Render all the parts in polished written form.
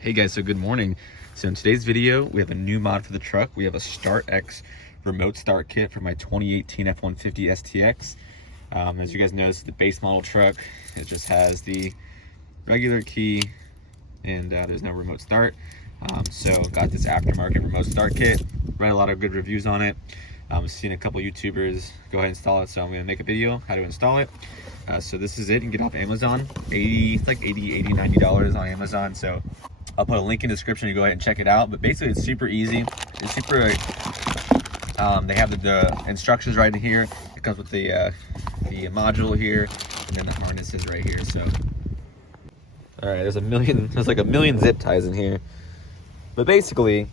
Hey guys, so good morning. So in today's video, we have a new mod for the truck. We have a Start X remote start kit for my 2018 F150 STX. As you guys know, this is the base model truck. It just has the regular key and there's no remote start. So got this aftermarket remote start kit. Read a lot of good reviews on it. Seen a couple YouTubers go ahead and install it, so I'm gonna make a video how to install it. So this is it. You can get it off Amazon. It's like $80, $90 on Amazon. So I'll put a link in the description to go ahead and check it out. But basically, it's super easy. It's super. They have the instructions right in here. It comes with the module here, and then the harnesses right here. So, all right, there's like a million zip ties in here. But basically,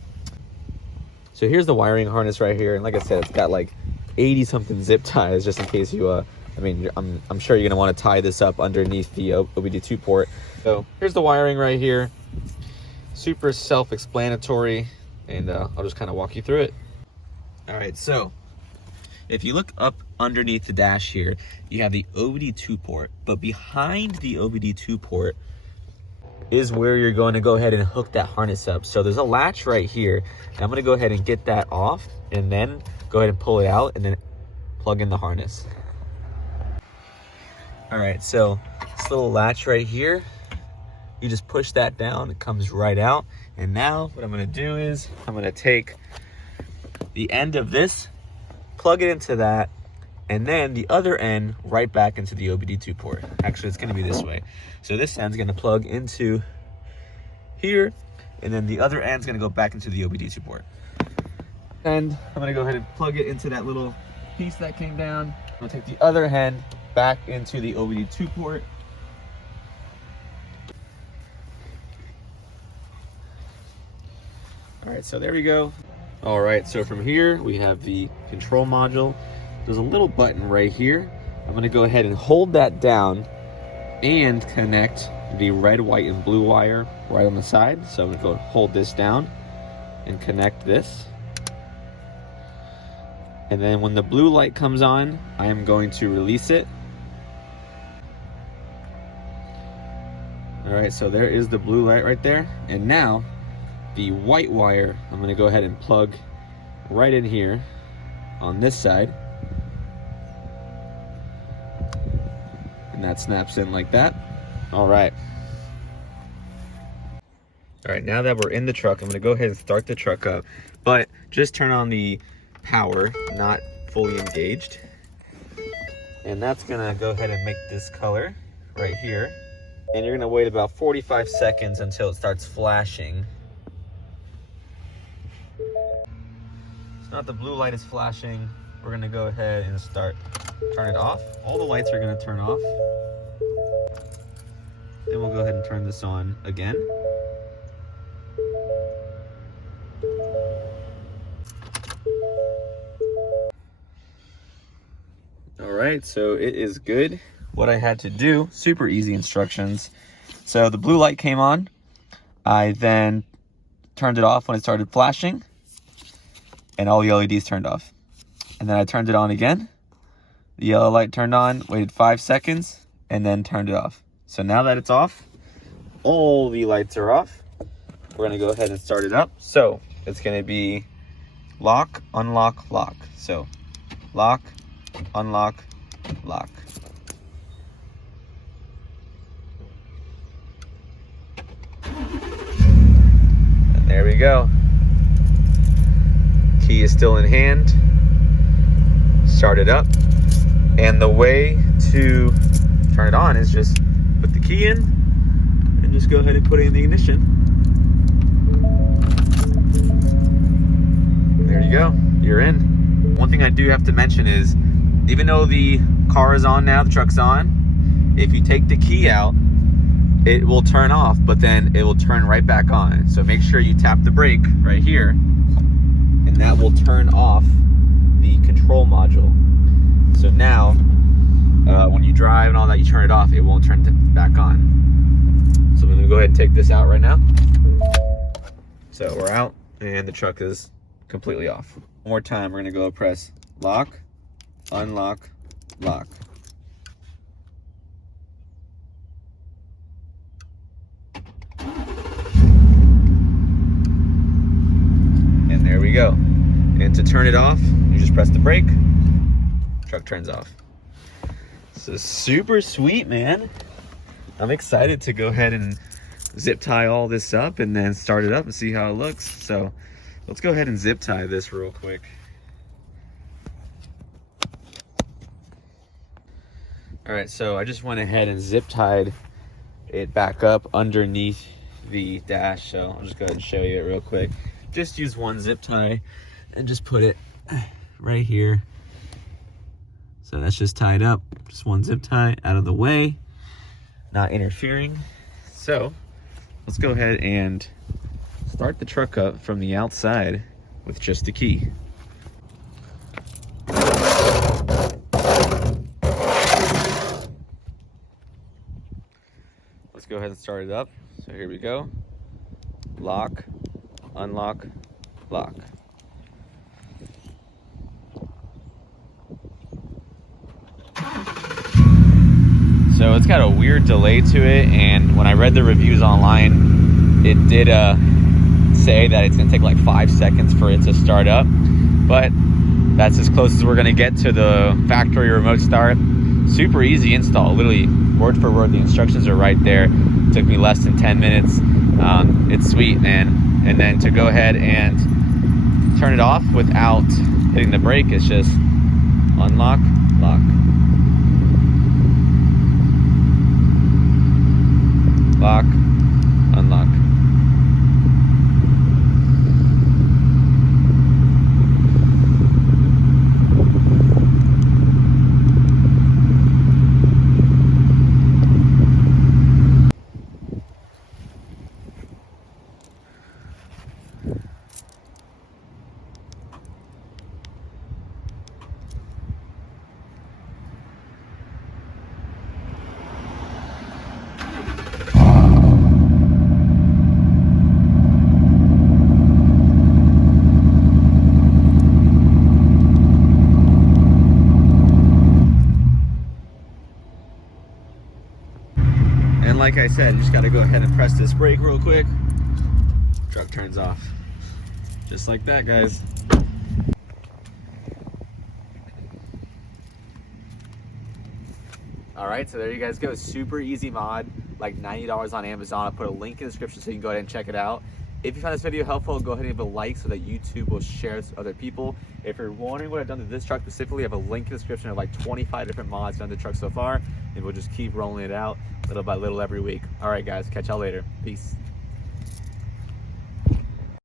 so here's the wiring harness right here, and like I said, it's got like 80 something zip ties just in case you. I'm sure you're gonna want to tie this up underneath the OBD2 port. So here's the wiring right here. Super self-explanatory, and I'll just kind of walk you through it. All right, so if you look up underneath the dash here, you have the OBD2 port, but behind the OBD2 port is where you're going to go ahead and hook that harness up. So there's a latch right here, and I'm going to go ahead and get that off, and then go ahead and pull it out, and then plug in the harness. All right, so this little latch right here, you just push that down, it comes right out. And now what I'm gonna do is I'm gonna take the end of this, plug it into that, and then the other end right back into the OBD2 port. Actually, it's gonna be this way. So this end's gonna plug into here, and then the other end's gonna go back into the OBD2 port. And I'm gonna go ahead and plug it into that little piece that came down. I'm gonna take the other end back into the OBD2 port. All right, so there we go. All right, so from here, we have the control module. There's a little button right here. I'm gonna go ahead and hold that down and connect the red, white, and blue wire right on the side. So I'm gonna go hold this down and connect this. And then when the blue light comes on, I am going to release it. All right, so there is the blue light right there. And now, the white wire, I'm gonna go ahead and plug right in here on this side. And that snaps in like that. All right. All right, now that we're in the truck, I'm gonna go ahead and start the truck up, but just turn on the power, not fully engaged. And that's gonna go ahead and make this color right here. And you're gonna wait about 45 seconds until it starts flashing. Now the blue light is flashing, we're gonna go ahead and turn it off. All the lights are gonna turn off. Then we'll go ahead and turn this on again. All right, so it is good. What I had to do, super easy instructions. So the blue light came on. I then turned it off when it started flashing, and all the LEDs turned off. And then I turned it on again. The yellow light turned on, waited 5 seconds, and then turned it off. So now that it's off, all the lights are off. We're gonna go ahead and start it up. So it's gonna be lock, unlock, lock. So lock, unlock, lock. And there we go. Key is still in hand. Start it up. And the way to turn it on is just put the key in and just go ahead and put it in the ignition. There you go, you're in. One thing I do have to mention is, even though the car is on now, the truck's on, if you take the key out, it will turn off, but then it will turn right back on. So make sure you tap the brake right here, and that will turn off the control module. So now, when you drive and all that, you turn it off, it won't turn back on. So I'm gonna go ahead and take this out right now. So we're out, and the truck is completely off. One more time, we're gonna go press lock, unlock, lock. turn it off, you just press the brake, truck turns off. So super sweet, man. I'm excited to go ahead and zip tie all this up and then start it up and see how it looks. So let's go ahead and zip tie this real quick. All right, so I just went ahead and zip tied it back up underneath the dash. So I'll just go ahead and show you it real quick. Just use one zip tie and just put it right here. So that's just tied up, just one zip tie out of the way, not interfering. So let's go ahead and start the truck up from the outside with just the key. Let's go ahead and start it up. So here we go. Lock, unlock, lock. So it's got a weird delay to it, and when I read the reviews online, it did say that it's gonna take like 5 seconds for it to start up, but that's as close as we're gonna get to the factory remote start. Super easy install, literally word for word, the instructions are right there. It took me less than 10 minutes. It's sweet, man. And then to go ahead and turn it off without hitting the brake, it's just unlock, lock. Lock, unlock. And like I said, you just got to go ahead and press this brake real quick. Truck turns off. Just like that, guys. All right, so there you guys go. Super easy mod, like $90 on Amazon. I'll put a link in the description so you can go ahead and check it out. If you found this video helpful, go ahead and give it a like so that YouTube will share this with other people. If you're wondering what I've done to this truck specifically, I have a link in the description of like 25 different mods done to the truck so far, and we'll just keep rolling it out little by little every week. All right, guys, catch y'all later. Peace.